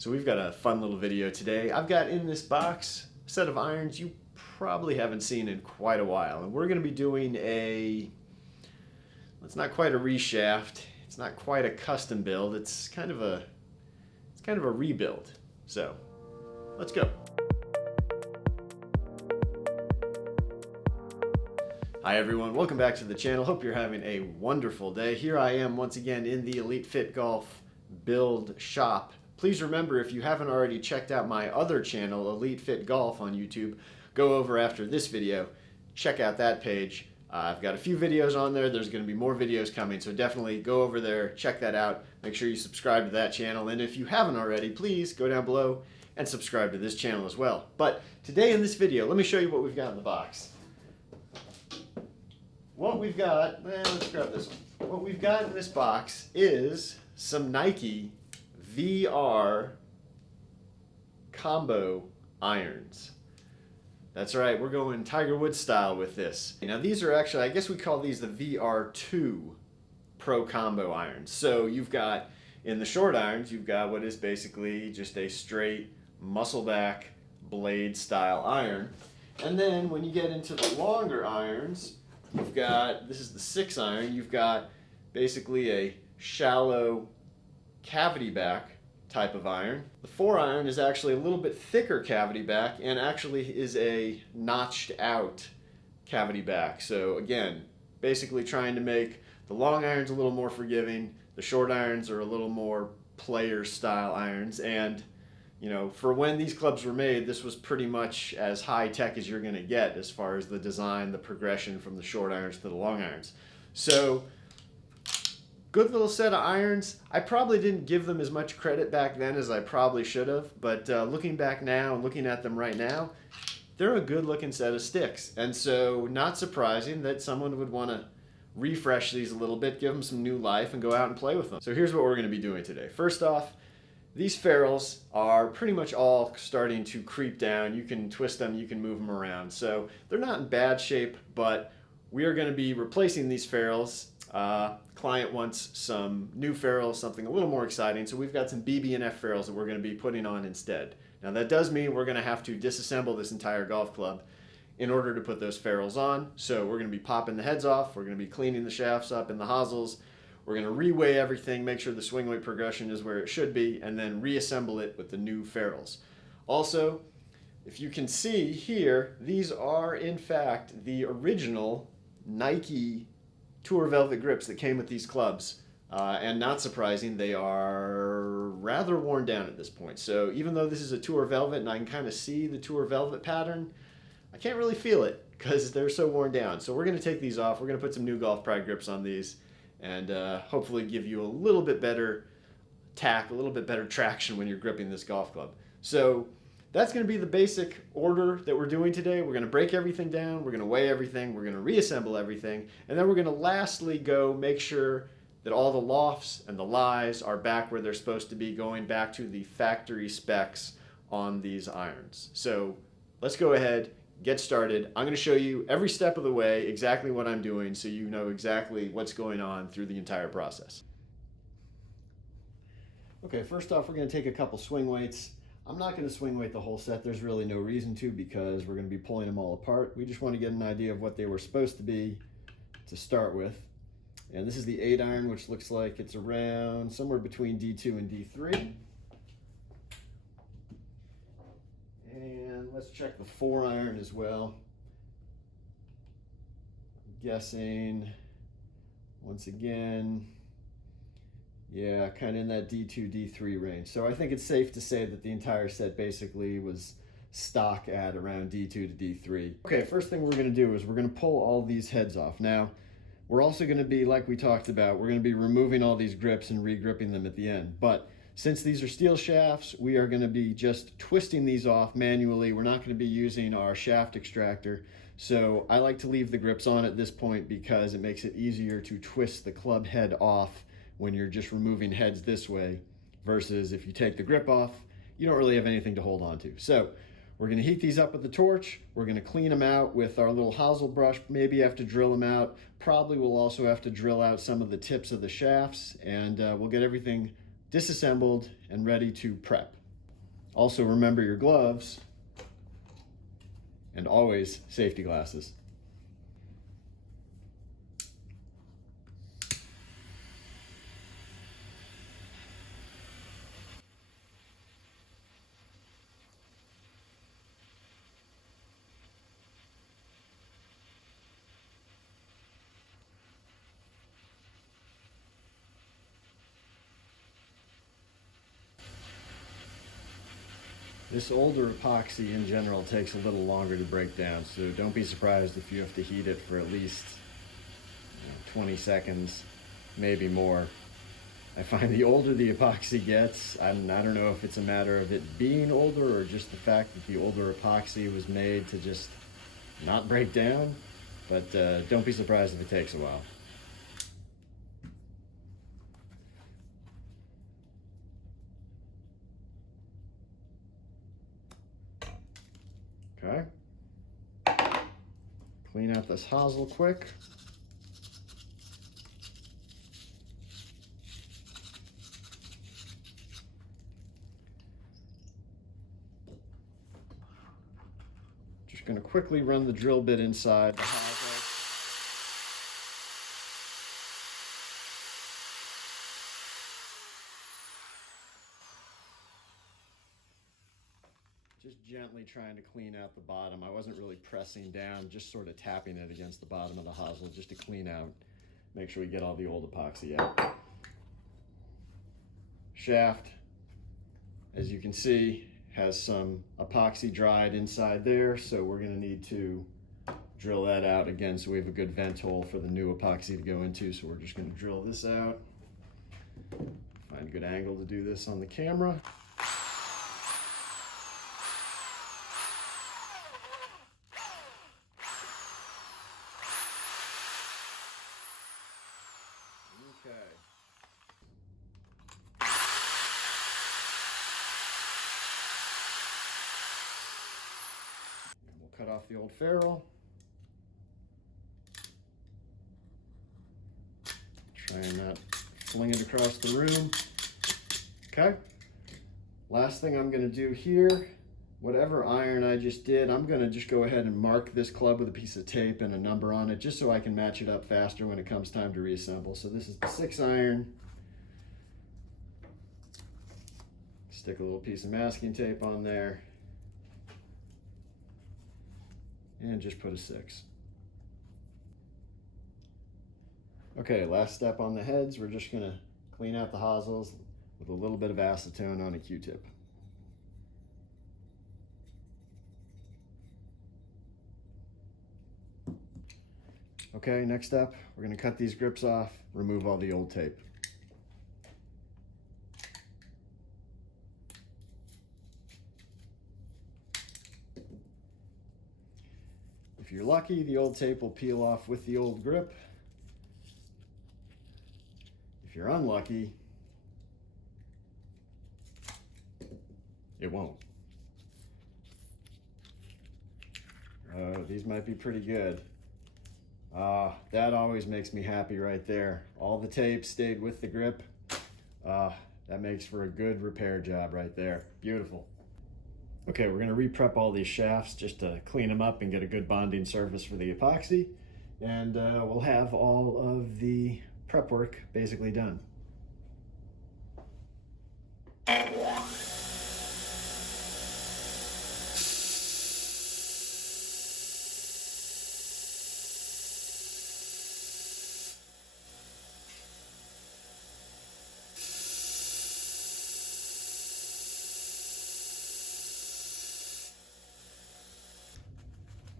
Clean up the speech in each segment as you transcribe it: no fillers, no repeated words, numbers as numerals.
So we've got a fun little video today. I've got in this box a set of irons you probably haven't seen in quite a while. And we're going to be doing it's not quite a reshaft, it's not quite a custom build, it's kind of a rebuild. So let's go. Hi everyone, welcome back to the channel. Hope you're having a wonderful day. Here I am once again in the Elite Fit Golf build shop. Please remember, if you haven't already checked out my other channel, Elite Fit Golf on YouTube, go over after this video, check out that page. I've got a few videos on there. There's going to be more videos coming, so definitely go over there, check that out. Make sure you subscribe to that channel, and if you haven't already, please go down below and subscribe to this channel as well. But today in this video, let me show you what we've got in the box. What we've got, let's grab this one. What we've got in this box is some Nike VR combo irons. That's right, we're going Tiger Woods style with this. Now these are actually, I guess we call these the VR2 Pro Combo irons. So you've got, in the short irons, you've got what is basically just a straight muscle back blade style iron. And then when you get into the longer irons, you've got, this is the 6 iron, you've got basically a shallow cavity back type of iron. The 4 iron is actually a little bit thicker cavity back and actually is a notched out cavity back. So again, basically trying to make the long irons a little more forgiving, the short irons are a little more player style irons, and you know, for when these clubs were made, this was pretty much as high tech as you're going to get as far as the design, the progression from the short irons to the long irons. So good little set of irons. I probably didn't give them as much credit back then as I probably should have, but looking back now and looking at them right now, they're a good looking set of sticks. And so not surprising that someone would want to refresh these a little bit, give them some new life, and go out and play with them. So here's what we're going to be doing today. First off, these ferrules are pretty much all starting to creep down. You can twist them, you can move them around. So they're not in bad shape, but we are going to be replacing these ferrules. Client wants some new ferrules, something a little more exciting. So we've got some BB&F ferrules that we're going to be putting on instead. Now that does mean we're going to have to disassemble this entire golf club in order to put those ferrules on. So we're going to be popping the heads off. We're going to be cleaning the shafts up and the hosels. We're going to reweigh everything, make sure the swing weight progression is where it should be, and then reassemble it with the new ferrules. Also, if you can see here, these are in fact the original Nike Tour Velvet grips that came with these clubs. And not surprising, they are rather worn down at this point. So even though this is a Tour Velvet and I can kind of see the Tour Velvet pattern, I can't really feel it because they're so worn down. So we're going to take these off. We're going to put some new Golf Pride grips on these, and hopefully give you a little bit better tack, a little bit better traction when you're gripping this golf club. So that's going to be the basic order that we're doing today. We're going to break everything down, we're going to weigh everything, we're going to reassemble everything, and then we're going to lastly go make sure that all the lofts and the lies are back where they're supposed to be, going back to the factory specs on these irons. So let's go ahead, get started. I'm going to show you every step of the way exactly what I'm doing so you know exactly what's going on through the entire process. Okay, first off, we're going to take a couple swing weights. I'm not going to swing weight the whole set. There's really no reason to, because we're going to be pulling them all apart. We just want to get an idea of what they were supposed to be to start with. And this is the 8 iron, which looks like it's around somewhere between D2 and D3. And let's check the 4 iron as well. I'm guessing, once again, yeah, kind of in that D2, D3 range. So I think it's safe to say that the entire set basically was stock at around D2 to D3. Okay, first thing we're going to do is we're going to pull all these heads off. Now, we're also going to be, like we talked about, we're going to be removing all these grips and re-gripping them at the end. But since these are steel shafts, we are going to be just twisting these off manually. We're not going to be using our shaft extractor. So I like to leave the grips on at this point because it makes it easier to twist the club head off when you're just removing heads this way, versus if you take the grip off, you don't really have anything to hold on to. So we're going to heat these up with the torch. We're going to clean them out with our little hosel brush. Maybe have to drill them out. Probably we'll also have to drill out some of the tips of the shafts, and we'll get everything disassembled and ready to prep. Also remember your gloves and always safety glasses. This older epoxy in general takes a little longer to break down, so don't be surprised if you have to heat it for at least 20 seconds, maybe more. I find the older the epoxy gets, I don't know if it's a matter of it being older or just the fact that the older epoxy was made to just not break down, but don't be surprised if it takes a while. Okay. Clean out this hosel quick. Just going to quickly run the drill bit inside the hosel. Just gently trying to clean out the bottom. I wasn't really pressing down, just sort of tapping it against the bottom of the hosel just to clean out, make sure we get all the old epoxy out. Shaft, as you can see, has some epoxy dried inside there, so we're going to need to drill that out again so we have a good vent hole for the new epoxy to go into. So we're just going to drill this out. Find a good angle to do this on the camera. Okay. And we'll cut off the old ferrule. Try and not fling it across the room. Okay. Last thing I'm going to do here, whatever iron I just did, I'm going to just go ahead and mark this club with a piece of tape and a number on it just so I can match it up faster when it comes time to reassemble. So this is the 6 iron. Stick a little piece of masking tape on there and just put a 6. Okay, last step on the heads, we're just going to clean out the hosels with a little bit of acetone on a Q-tip. Okay, next up, we're going to cut these grips off, remove all the old tape. If you're lucky, the old tape will peel off with the old grip. If you're unlucky, it won't. Oh, these might be pretty good. That always makes me happy right there. All the tape stayed with the grip. That makes for a good repair job right there. Beautiful. Okay, we're gonna re-prep all these shafts just to clean them up and get a good bonding surface for the epoxy. And we'll have all of the prep work basically done.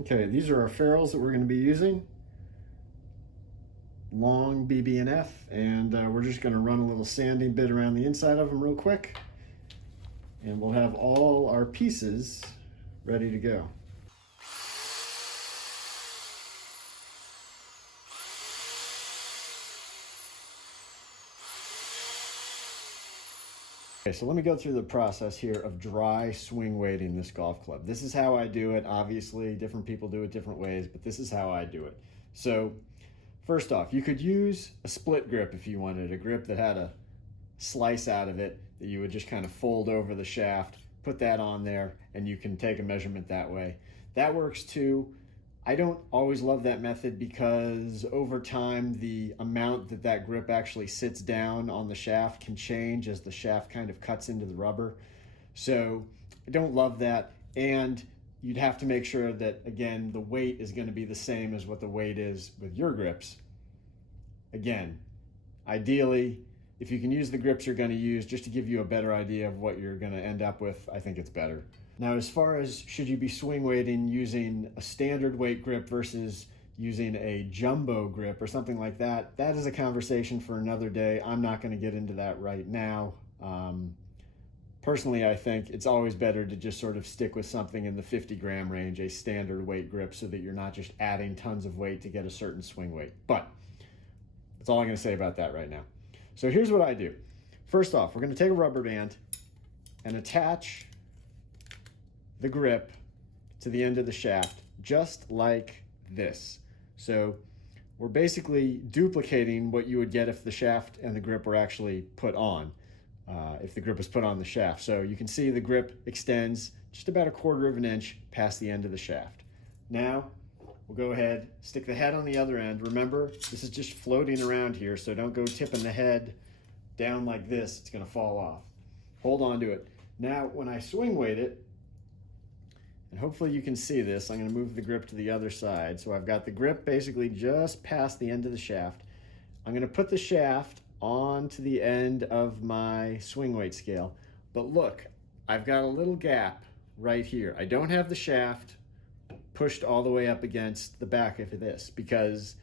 Okay, these are our ferrules that we're going to be using. Long BB&F, and we're just going to run a little sanding bit around the inside of them real quick, and we'll have all our pieces ready to go. Okay, so let me go through the process here of dry swing weighting this golf club. This is how I do it. Obviously, different people do it different ways, but this is how I do it. So, first off, you could use a split grip if you wanted, a grip that had a slice out of it that you would just kind of fold over the shaft, put that on there, and you can take a measurement that way. That works too. I don't always love that method because over time the amount that that grip actually sits down on the shaft can change as the shaft kind of cuts into the rubber. So I don't love that, and you'd have to make sure that, again, the weight is going to be the same as what the weight is with your grips. Again, ideally, if you can use the grips you're going to use just to give you a better idea of what you're going to end up with, I think it's better. Now, as far as should you be swing weighting using a standard weight grip versus using a jumbo grip or something like that, that is a conversation for another day. I'm not going to get into that right now. Personally, I think it's always better to just sort of stick with something in the 50 gram range, a standard weight grip, so that you're not just adding tons of weight to get a certain swing weight. But that's all I'm going to say about that right now. So here's what I do. First off, we're going to take a rubber band and attach the grip to the end of the shaft, just like this. So we're basically duplicating what you would get if the shaft and the grip were actually put on, if the grip was put on the shaft. So you can see the grip extends just about 1/4 of an inch past the end of the shaft. Now we'll go ahead, stick the head on the other end. Remember, this is just floating around here, so don't go tipping the head down like this. It's going to fall off. Hold on to it. Now, when I swing weight it, and hopefully you can see this, I'm going to move the grip to the other side. So I've got the grip basically just past the end of the shaft. I'm going to put the shaft onto the end of my swing weight scale. But look, I've got a little gap right here. I don't have the shaft pushed all the way up against the back of this because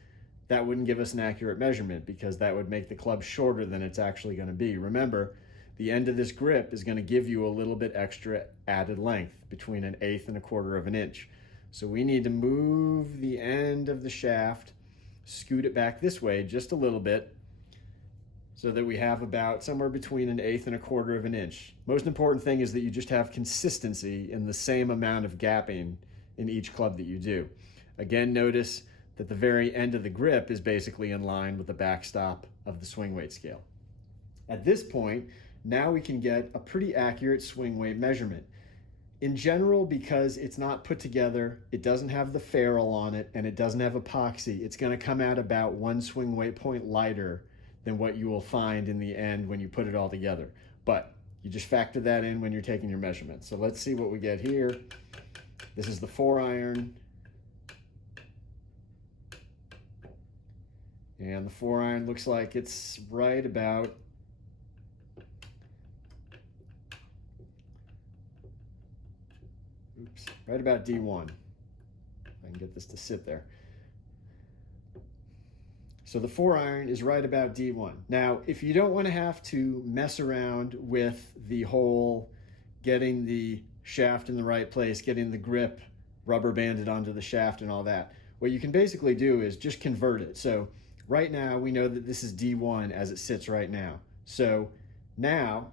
that wouldn't give us an accurate measurement, because that would make the club shorter than it's actually going to be. Remember, the end of this grip is going to give you a little bit extra added length, between 1/8 and 1/4 of an inch. So we need to move the end of the shaft, scoot it back this way just a little bit, so that we have about somewhere between 1/8 and 1/4 of an inch. Most important thing is that you just have consistency in the same amount of gapping in each club that you do. Again, notice that the very end of the grip is basically in line with the backstop of the swing weight scale. At this point, now we can get a pretty accurate swing weight measurement. In general, because it's not put together, it doesn't have the ferrule on it, and it doesn't have epoxy, it's going to come out about 1 swing weight point lighter than what you will find in the end when you put it all together. But you just factor that in when you're taking your measurements. So let's see what we get here. This is the 4-iron. And the 4-iron looks like it's right about D1. I can get this to sit there. So the 4-iron is right about D1. Now, if you don't want to have to mess around with the whole getting the shaft in the right place, getting the grip rubber banded onto the shaft and all that, what you can basically do is just convert it. So right now we know that this is D1 as it sits right now. So now,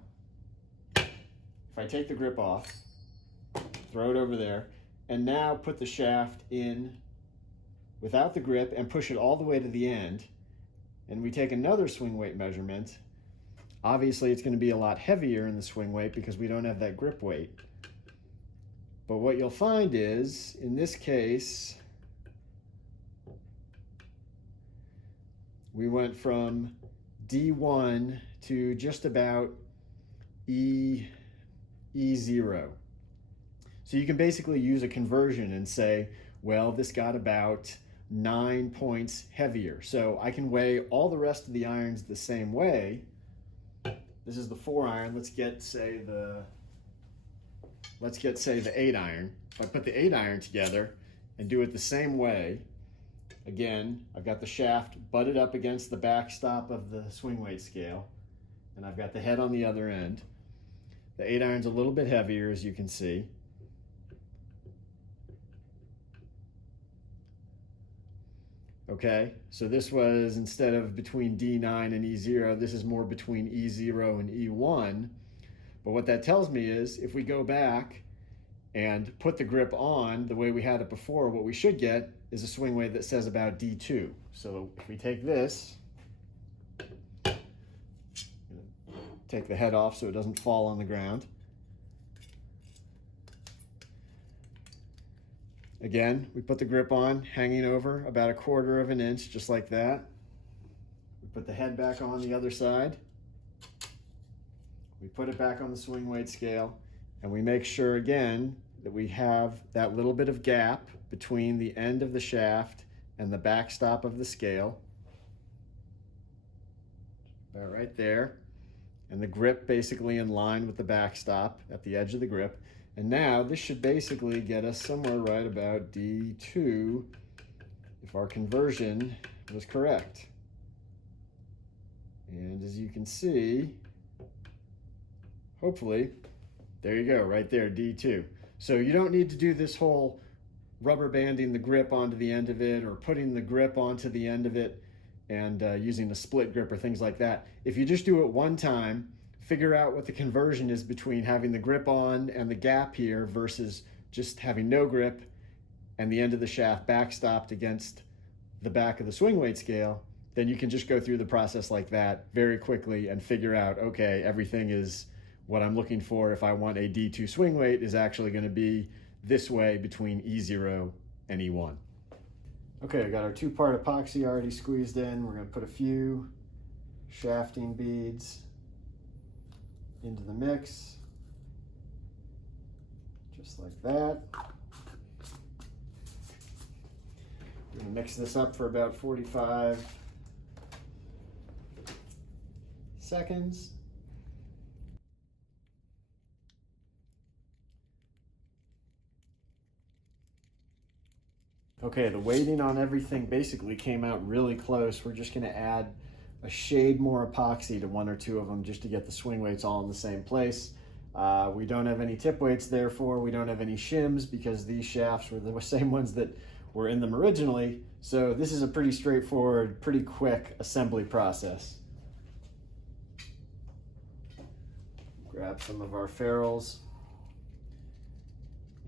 if I take the grip off, throw it over there, and now put the shaft in without the grip and push it all the way to the end, and we take another swing weight measurement, obviously it's going to be a lot heavier in the swing weight because we don't have that grip weight. But what you'll find is, in this case, we went from D1 to just about E0. So you can basically use a conversion and say, well, this got about 9 points heavier. So I can weigh all the rest of the irons the same way. This is the 4-iron. Let's get, say, the 8-iron. If I put the 8-iron together and do it the same way, again, I've got the shaft butted up against the backstop of the swing weight scale, and I've got the head on the other end. The 8-iron's a little bit heavier, as you can see. Okay, so this was, instead of between D9 and E0, this is more between E0 and E1. But what that tells me is, if we go back and put the grip on the way we had it before, what we should get is a swing weight that says about D2. So if we take this, take the head off so it doesn't fall on the ground. Again, we put the grip on, hanging over about 1/4 of an inch, just like that. We put the head back on the other side. We put it back on the swing weight scale, and we make sure again that we have that little bit of gap between the end of the shaft and the backstop of the scale. About right there. And the grip basically in line with the backstop at the edge of the grip. And now this should basically get us somewhere right about D2 if our conversion was correct. And as you can see, hopefully, there you go, right there, D2. So you don't need to do this whole rubber banding the grip onto the end of it or putting the grip onto the end of it and using a split grip or things like that. If you just do it one time, figure out what the conversion is between having the grip on and the gap here versus just having no grip and the end of the shaft backstopped against the back of the swing weight scale, then you can just go through the process like that very quickly and figure out, okay, everything is what I'm looking for if I want a D2 swing weight is actually going to be this way between E0 and E1. Okay, we got our 2-part epoxy already squeezed in. We're going to put a few shafting beads into the mix, just like that. We're going to mix this up for about 45 seconds. Okay, the weighting on everything basically came out really close. We're just going to add a shade more epoxy to 1 or 2 of them just to get the swing weights all in the same place. We don't have any tip weights, therefore we don't have any shims because these shafts were the same ones that were in them originally. So this is a pretty straightforward, pretty quick assembly process. Grab some of our ferrules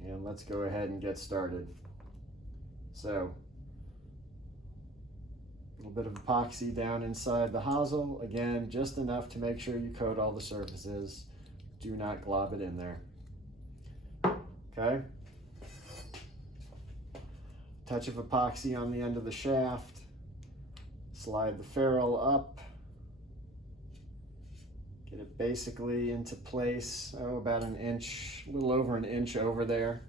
and let's go ahead and get started. So, a little bit of epoxy down inside the hosel. Again, just enough to make sure you coat all the surfaces. Do not glob it in there. Okay. Touch of epoxy on the end of the shaft. Slide the ferrule up. Get it basically into place, about an inch, a little over an inch over there.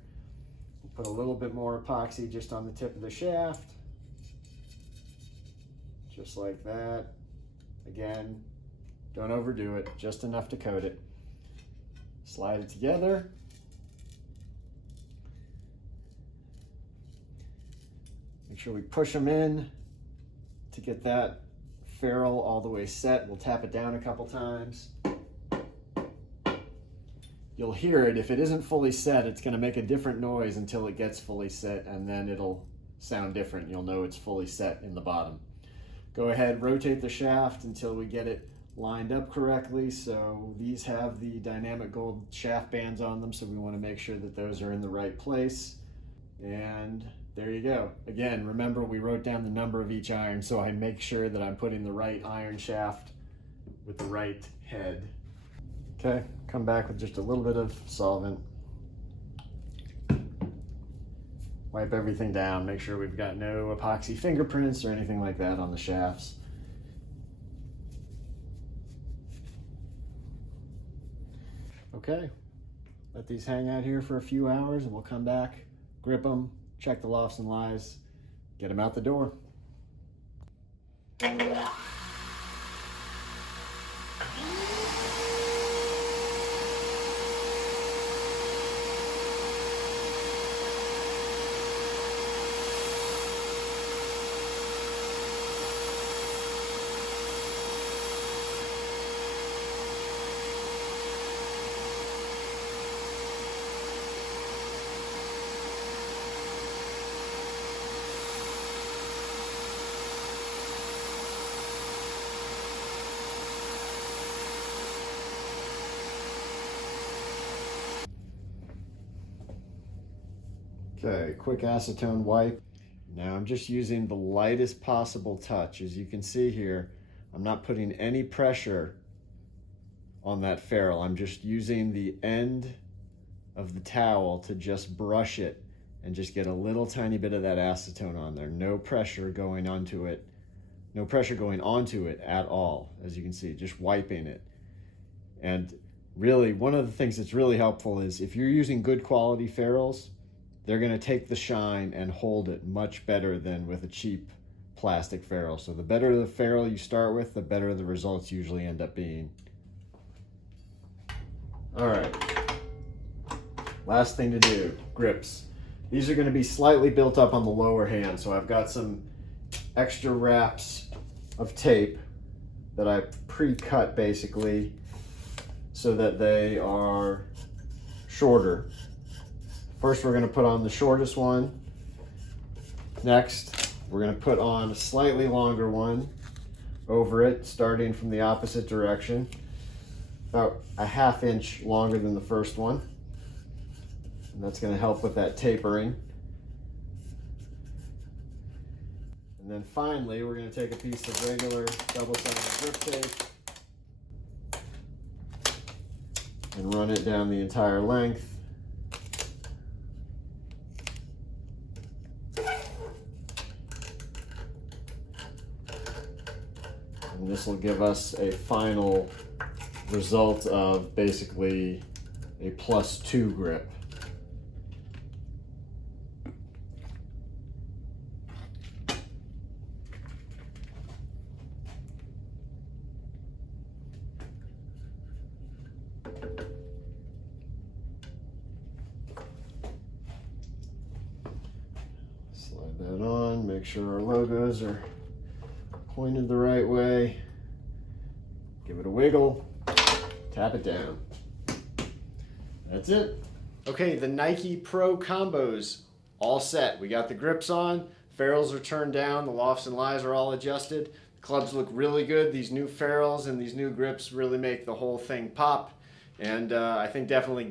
Put a little bit more epoxy just on the tip of the shaft. Just like that. Again, don't overdo it, just enough to coat it. Slide it together. Make sure we push them in to get that ferrule all the way set. We'll tap it down a couple times. You'll hear it. If it isn't fully set, it's going to make a different noise until it gets fully set, and then it'll sound different. You'll know it's fully set in the bottom. Go ahead, rotate the shaft until we get it lined up correctly. So these have the dynamic gold shaft bands on them, so we want to make sure that those are in the right place. And there you go. Again, remember we wrote down the number of each iron, so I make sure that I'm putting the right iron shaft with the right head. Okay, come back with just a little bit of solvent. Wipe everything down, make sure we've got no epoxy fingerprints or anything like that on the shafts. Okay, let these hang out here for a few hours and we'll come back, grip them, check the lofts and lies, get them out the door. Okay, quick acetone wipe. Now I'm just using the lightest possible touch. As you can see here, I'm not putting any pressure on that ferrule. I'm just using the end of the towel to just brush it and just get a little tiny bit of that acetone on there. No pressure going onto it. No pressure going onto it at all, as you can see, just wiping it. And really, one of the things that's really helpful is if you're using good quality ferrules, they're going to take the shine and hold it much better than with a cheap plastic ferrule. So the better the ferrule you start with, the better the results usually end up being. All right, last thing to do, grips. These are going to be slightly built up on the lower hand, so I've got some extra wraps of tape that I've pre-cut basically so that they are shorter. First we're going to put on the shortest one. Next we're going to put on a slightly longer one over it, starting from the opposite direction, about a ½ inch longer than the first one. And that's going to help with that tapering. And then finally, we're going to take a piece of regular double-sided grip tape and run it down the entire length. And this will give us a final result of basically a +2 grip. Slide that on, make sure our logos are pointed the right way. Give it a wiggle, tap it down. That's it. Okay, the Nike Pro combos all set. We got the grips on, ferrules are turned down, the lofts and lies are all adjusted. The clubs look really good. These new ferrules and these new grips really make the whole thing pop. And I think definitely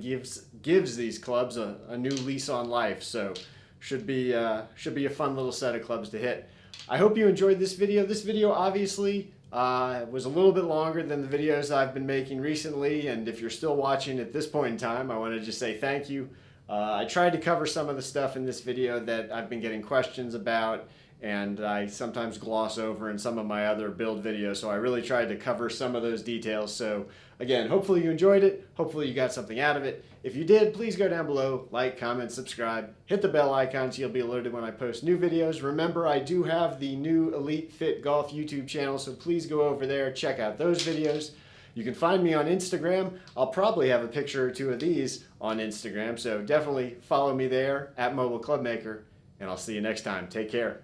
gives these clubs a new lease on life. So should be a fun little set of clubs to hit. I hope you enjoyed this video. This video obviously was a little bit longer than the videos I've been making recently, and if you're still watching at this point in time, I want to just say thank you. I tried to cover some of the stuff in this video that I've been getting questions about, and I sometimes gloss over in some of my other build videos, so I really tried to cover some of those details. So again, hopefully you enjoyed it, hopefully you got something out of it. If you did, please go down below, like, comment, subscribe, hit the bell icon so you'll be alerted when I post new videos. Remember, I do have the new Elite Fit Golf YouTube channel, so please go over there, check out those videos. You can find me on Instagram. I'll probably have a picture or two of these on Instagram, so definitely follow me there, @MobileClubMaker, and I'll see you next time. Take care.